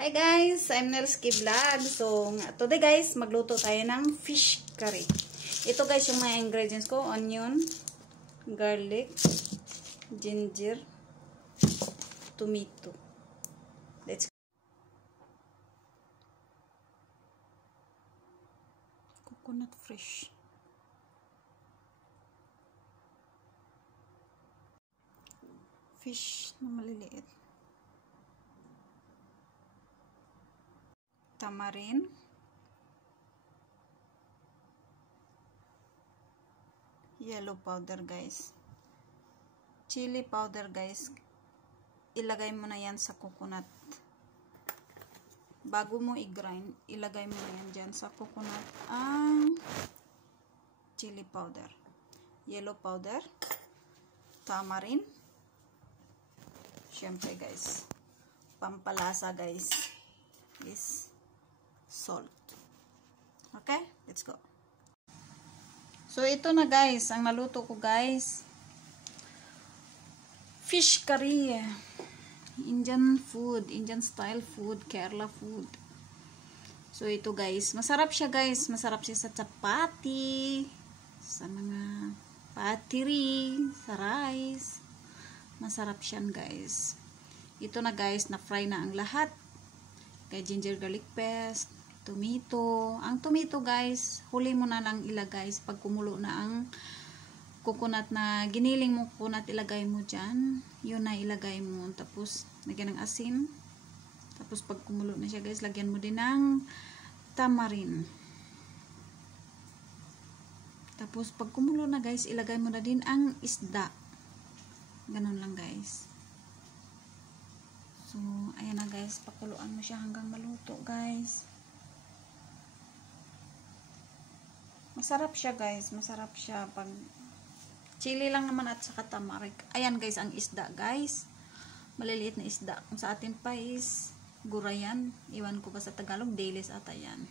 Hi guys, I'm Nelski Vlog. So, today guys, magluto tayo ng fish curry. Ito guys yung mga ingredients ko. Onion, garlic, ginger, tomato. Let's go. Coconut fresh. Fish na maliliit. Tamarin, yellow powder guys, chili powder guys, ilagay mo na yan sa coconut. Bago mo i-grind, ilagay mo na yan dyan sa coconut ang chili powder, yellow powder, tamarin, syempre guys, pampalasa guys, is salt. Okay, let's go. So ito na guys, ang naluto ko guys, fish curry, Indian food, Indian style food, Kerala food. So ito guys, masarap siya guys, masarap siya sa chapati, sa mga patiri, sa rice, masarap siyan guys. Ito na guys, na fry na ang lahat. Kay ginger garlic paste, tomato. Ang tomato guys, huli mo na lang ilagay pag kumulo na ang coconut na giniling mo coconut, ilagay mo dyan. Yun na ilagay mo. Tapos, lagyan ng asin. Tapos, pag kumulo na siya guys, lagyan mo din ng tamarin. Tapos, pag kumulo na guys, ilagay mo na din ang isda. Ganun lang guys. So, ayan na guys, pakuluan mo siya hanggang maluto guys. Masarap siya guys, masarap siya pag chili lang naman at saka tamarik. Ayan guys, ang isda guys. Maliliit na isda. Kung sa atin pa is gurayan. Iwan ko ba sa Tagalog, dilis ata yan.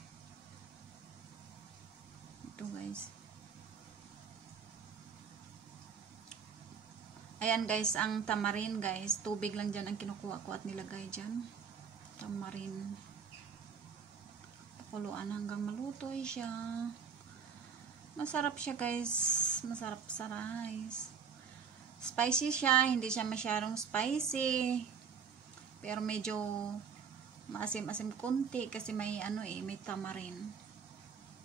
Ito guys. Ayan guys, ang tamarin guys, tubig lang dyan ang kinukuha ko at nilagay dyan. Tamarin. Pakuluan hanggang maluto siya. Masarap siya guys, masarap sa rice. Spicy siya, hindi siya masyadong spicy. Pero medyo maasim-asim konti kasi may may tamarin.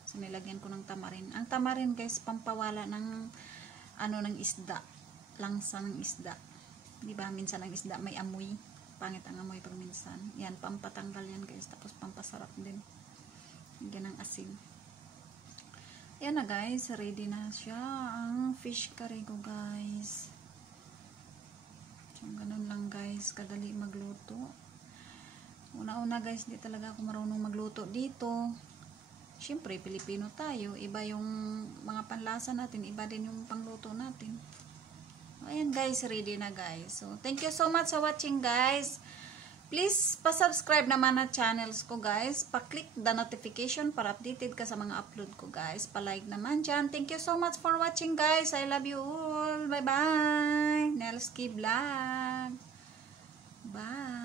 So nilagyan ko ng tamarin. Ang tamarin guys, pampawala ng ng isda. Langsa ng isda. Diba? Minsan ang isda may amoy. Pangit ang amoy pag minsan. Yan, pampatanggal yan guys. Tapos pampasarap din. Yan ang asin. Yan na guys. Ready na siya. Ang fish curry ko guys. So, ganun lang guys. Kadali magluto. Una-una guys, di talaga ako marunong magluto dito. Siyempre, Pilipino tayo. Iba yung mga panlasa natin. Iba din yung pangluto natin. Ayan guys, ready na guys. So, thank you so much sa watching guys. Please, pa-subscribe naman na channels ko guys. Pa-click the notification para updated ka sa mga upload ko guys. Pa-like naman dyan. Thank you so much for watching guys. I love you all. Bye-bye. Nelski Vlog. Bye.